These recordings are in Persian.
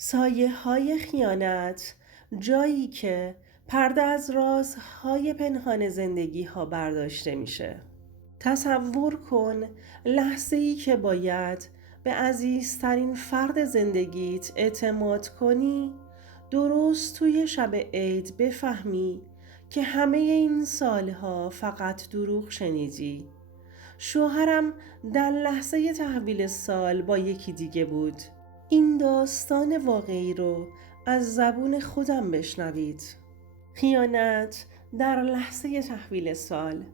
سایه‌های خیانت، جایی که پرده از رازهای پنهان زندگی‌ها برداشته میشه. تصور کن لحظه‌ای که باید به عزیزترین فرد زندگیت اعتماد کنی، درست توی شب عید بفهمی که همه این سالها فقط دروغ شنیدی. شوهرم در لحظه تحویل سال با یکی دیگه بود. این داستان واقعی رو از زبون خودم بشنوید. خیانت در لحظه تحویل سال.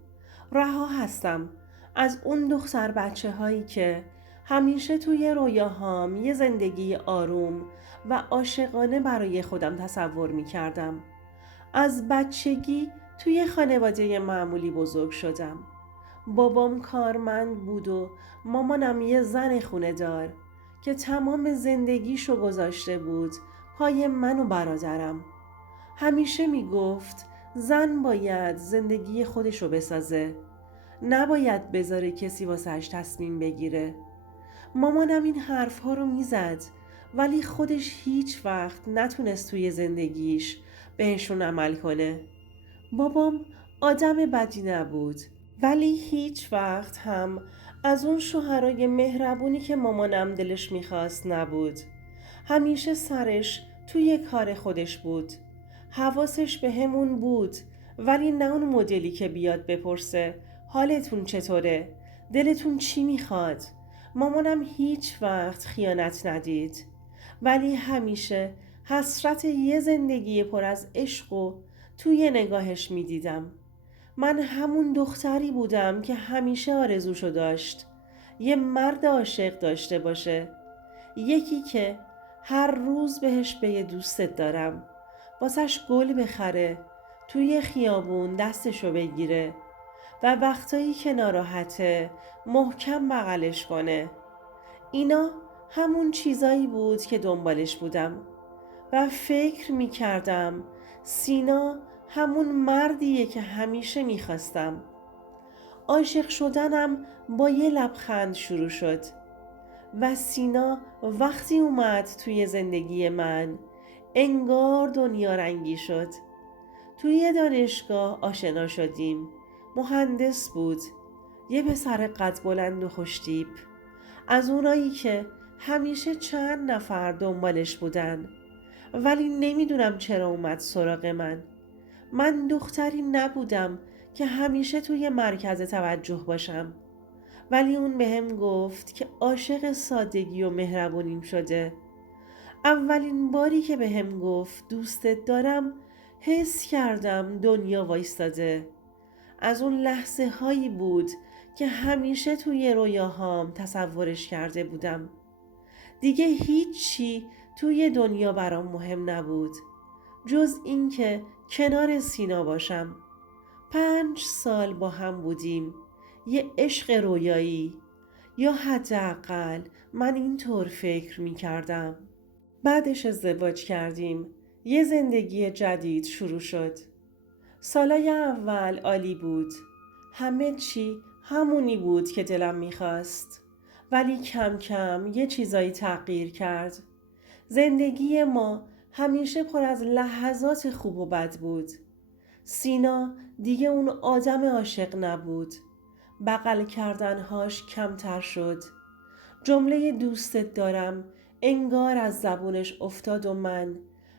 رها هستم از اون دختر بچه هایی که همیشه توی رویاهام یه زندگی آروم و عاشقانه برای خودم تصور می کردم. از بچگی توی خانواده معمولی بزرگ شدم. بابام کارمند بود و مامانم یه زن خونه دار که تمام زندگیشو گذاشته بود پای من و برادرم. همیشه میگفت زن باید زندگی خودشو بسازه، نباید بذاره کسی واسهش تصمیم بگیره. مامانم این حرفها رو میزد ولی خودش هیچ وقت نتونست توی زندگیش بهشون عمل کنه. بابام آدم بدی نبود ولی هیچ وقت هم از اون شوهرای مهربونی که مامانم دلش میخواست نبود. همیشه سرش توی کار خودش بود. حواسش به همون بود ولی نه اون مدلی که بیاد بپرسه حالتون چطوره؟ دلتون چی میخواد؟ مامانم هیچ وقت خیانت ندید ولی همیشه حسرت یه زندگی پر از عشق و توی نگاهش میدیدم. من همون دختری بودم که همیشه آرزوشو داشت یه مرد عاشق داشته باشه، یکی که هر روز بهش بگه دوستت دارم، واسش گل بخره، توی خیابون دستشو بگیره و وقتایی که ناراحته محکم بغلش کنه. اینا همون چیزایی بود که دنبالش بودم و فکر می کردم سینا همون مردیه که همیشه می خواستم. عاشق شدنم با یه لبخند شروع شد و سینا وقتی اومد توی زندگی من انگار دنیا رنگی شد. توی دانشگاه آشنا شدیم. مهندس بود، یه پسر قد بلند و خوشتیپ، از اونایی که همیشه چند نفر دنبالش بودن. ولی نمیدونم چرا اومد سراغ من. من دختری نبودم که همیشه توی مرکز توجه باشم ولی اون بهم گفت که عاشق سادگی و مهربونیم شده. اولین باری که بهم گفت دوستت دارم حس کردم دنیا وایستاده. از اون لحظه هایی بود که همیشه توی رویاهام تصورش کرده بودم. دیگه هیچی توی دنیا برام مهم نبود جز این که کنار سینا باشم. 5 سال با هم بودیم، یه عشق رویایی، یا حداقل من اینطور فکر می کردم. بعدش ازدواج کردیم، یه زندگی جدید شروع شد. سالای اول عالی بود، همه چی همونی بود که دلم میخواست. ولی کم کم یه چیزایی تغییر کرد. زندگی ما همیشه پر از لحظات خوب و بد بود. سینا دیگه اون آدم عاشق نبود. بغل کردنهاش کمتر شد. جمله دوستت دارم انگار از زبونش افتاد و من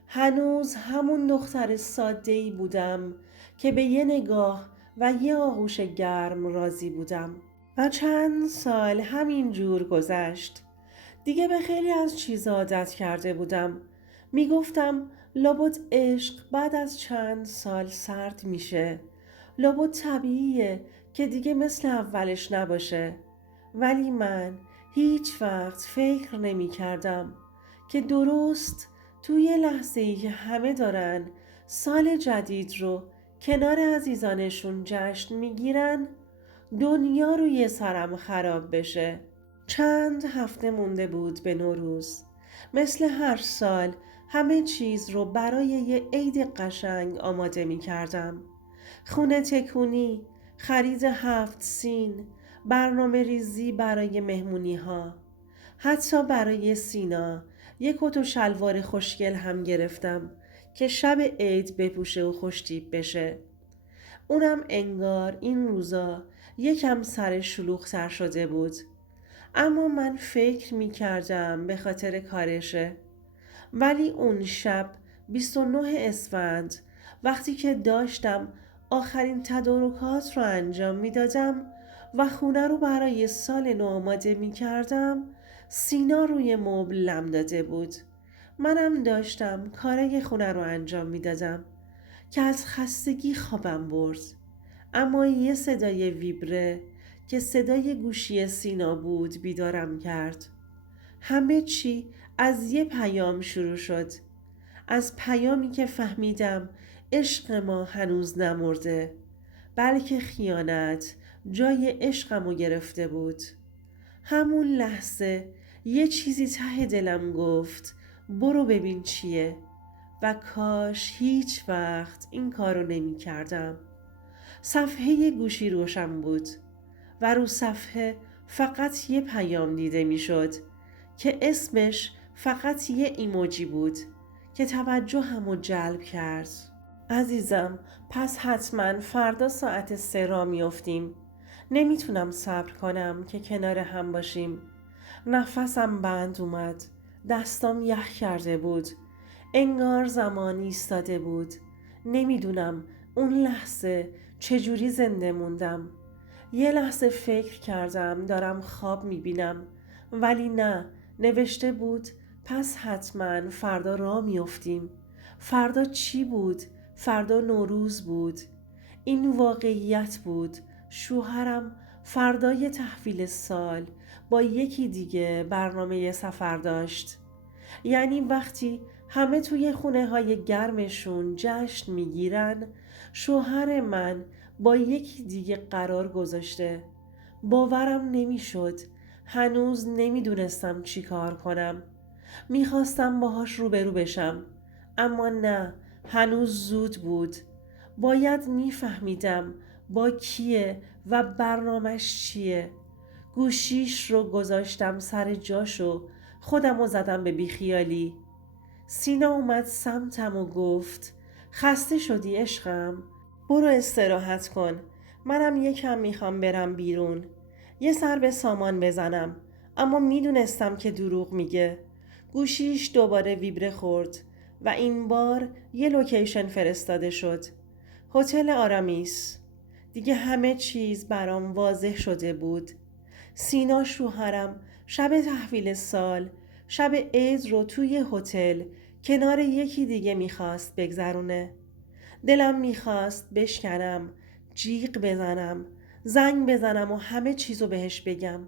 هنوز همون دختر ساده‌ای بودم که به یه نگاه و یه آغوش گرم راضی بودم. و چند سال همین جور گذشت. دیگه به خیلی از چیزا عادت کرده بودم. میگفتم لابد عشق بعد از چند سال سرد میشه. لابد طبیعیه که دیگه مثل اولش نباشه. ولی من هیچ وقت فکر نمی کردم که درست توی لحظه‌ای که همه دارن سال جدید رو کنار عزیزانشون جشن میگیرن دنیا روی سرم خراب بشه. چند هفته مونده بود به نوروز. مثل هر سال همه چیز رو برای یه عید قشنگ آماده می کردم. خونه تکونی، خرید 7 سین، برنامه ریزی برای مهمونی ها. حتی برای سینا یک کت و شلوار خوشگل هم گرفتم که شب عید بپوشه و خوشتیپ بشه. اونم انگار این روزا یکم سر شلوغ‌تر شده بود. اما من فکر می کردم به خاطر کارشه. ولی اون شب 29 اسفند وقتی که داشتم آخرین تدارکات رو انجام می دادم و خونه رو برای سال نو آماده می کردم، سینا روی مبل لم داده بود. منم داشتم کارای خونه رو انجام می دادم که از خستگی خوابم برد. اما یه صدای ویبره که صدای گوشی سینا بود بیدارم کرد. همه چی از یه پیام شروع شد. از پیامی که فهمیدم عشق ما هنوز نمرده، بلکه خیانت جای عشقمو گرفته بود. همون لحظه یه چیزی ته دلم گفت برو ببین چیه، و کاش هیچ وقت این کارو نمی کردم. صفحه گوشی روشن بود و رو صفحه فقط یه پیام دیده می شد که اسمش فقط یه ایموجی بود که توجهمو جلب کرد. عزیزم، پس حتما فردا ساعت 3 را میافتیم. نمیتونم صبر کنم که کنار هم باشیم. نفسم بند اومد. دستام یخ کرده بود. انگار زمان ایستاده بود. نمیدونم اون لحظه چجوری زنده موندم. یه لحظه فکر کردم دارم خواب میبینم، ولی نه، نوشته بود پس حتما فردا را میافتیم. فردا چی بود؟ فردا نوروز بود. این واقعیت بود. شوهرم فردای تحویل سال با یکی دیگه برنامه سفر داشت. یعنی وقتی همه توی خونه های گرمشون جشن میگیرن، شوهر من با یکی دیگه قرار گذاشته. باورم نمیشد. هنوز نمیدونستم چی کار کنم. میخواستم باهاش روبرو بشم، اما نه، هنوز زود بود. باید میفهمیدم با کیه و برنامش چیه. گوشیش رو گذاشتم سر جاشو، خودم رو زدم به بیخیالی. سینا اومد سمتم و گفت خسته شدی عشقم؟ برو استراحت کن. منم یکم میخوام برم بیرون. یه سر به سامان بزنم. اما میدونستم که دروغ میگه. گوشیش دوباره ویبره خورد و این بار یه لوکیشن فرستاده شد. هتل آرامیس. دیگه همه چیز برام واضح شده بود. سینا شوهرم شب تحویل سال، شب عید رو توی هتل کنار یکی دیگه میخواست بگذرونه. دلم میخواست بشکنم، جیغ بزنم، زنگ بزنم و همه چیزو بهش بگم.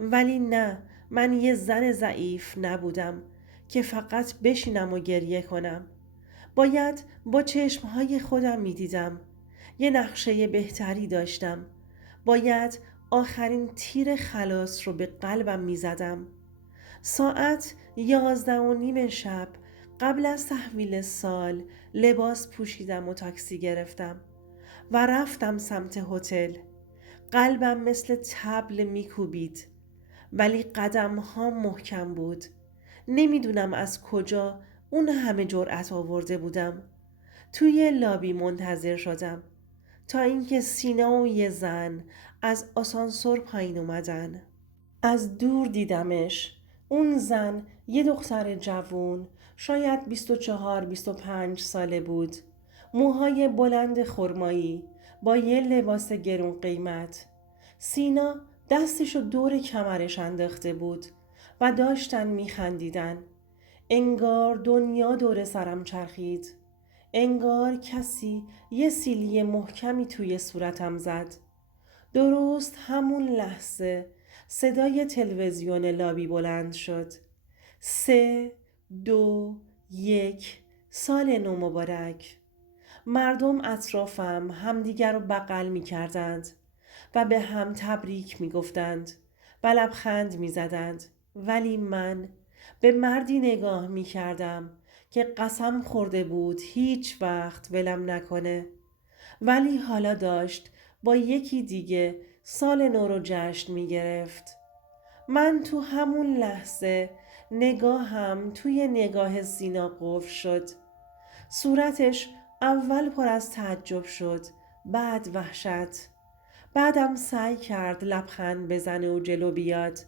ولی نه، من یه زن ضعیف نبودم که فقط بشینم و گریه کنم. باید با چشمهای خودم میدیدم. یه نقشه بهتری داشتم. باید آخرین تیر خلاص رو به قلبم میزدم. ساعت 11:30 شب قبل از تحویل سال لباس پوشیدم و تاکسی گرفتم و رفتم سمت هتل. قلبم مثل طبل میکوبید، ولی قدم ها محکم بود. نمیدونم از کجا اون همه جرأت آورده بودم. توی لابی منتظر شدم تا اینکه سینا و یه زن از آسانسور پایین اومدن. از دور دیدمش. اون زن یه دختر جوون، شاید 24-25 ساله بود. موهای بلند خرمایی با یه لباس گرون قیمت. سینا دستشو دور کمرش انداخته بود و داشتن میخندیدن. انگار دنیا دور سرم چرخید. انگار کسی یه سیلی محکمی توی صورتم زد. درست همون لحظه صدای تلویزیون لابی بلند شد. 3، 2، 1، سال نو مبارک. مردم اطرافم همدیگر رو بغل می کردند و به هم تبریک می گفتند و لبخند می زدند. ولی من به مردی نگاه می کردم که قسم خورده بود هیچ وقت ولم نکنه. ولی حالا داشت با یکی دیگه سال نو رو جشن می گرفت. من تو همون لحظه نگاهم توی نگاه سینا قفل شد. صورتش اول پر از تعجب شد، بعد وحشت. بعدم سعی کرد لبخند بزنه و جلو بیاد.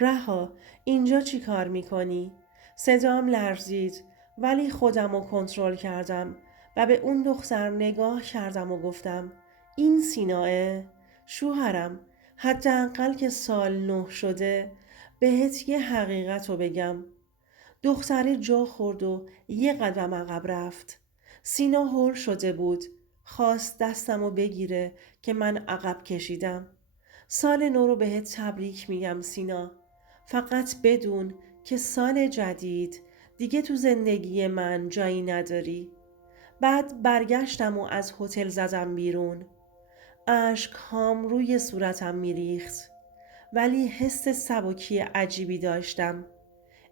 رها، اینجا چی کار میکنی؟ صدام لرزید ولی خودم رو کنترل کردم و به اون دختر نگاه کردم و گفتم این سیناه؟ شوهرم، حداقل که سال 9 شده بهت یه حقیقت رو بگم. دختره جا خورد و یه قدم عقب رفت. سینا هول شده بود. خواست دستمو بگیره که من عقب کشیدم. سال نو رو بهت تبریک میگم سینا. فقط بدون که سال جدید دیگه تو زندگی من جایی نداری. بعد برگشتم و از هتل زدم بیرون. اشک هام روی صورتم میریخت. ولی حس سبکی عجیبی داشتم.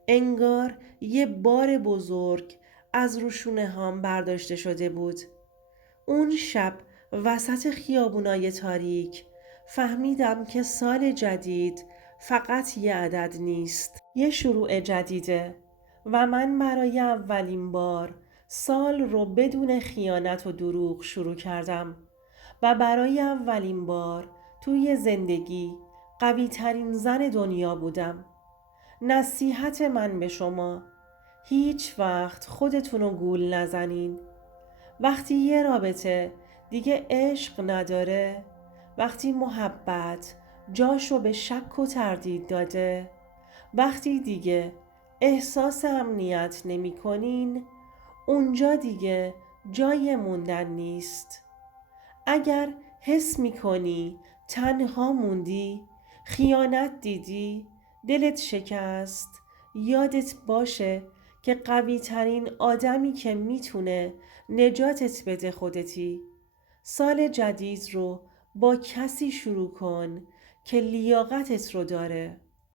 انگار یه بار بزرگ از روشونه هام برداشته شده بود. اون شب وسط خیابونای تاریک فهمیدم که سال جدید فقط یه عدد نیست، یه شروع جدیده و من برای اولین بار سال رو بدون خیانت و دروغ شروع کردم و برای اولین بار توی زندگی قوی ترین زن دنیا بودم. نصیحت من به شما، هیچ وقت خودتونو گول نزنین. وقتی یه رابطه دیگه عشق نداره، وقتی محبت جاشو به شک و تردید داده، وقتی دیگه احساس امنیت نمی کنین، اونجا دیگه جای موندن نیست. اگر حس می کنی تنها موندی، خیانت دیدی، دلت شکست، یادت باشه که قوی ترین آدمی که میتونه نجاتت بده خودتی. سال جدید رو با کسی شروع کن که لیاقتت رو داره.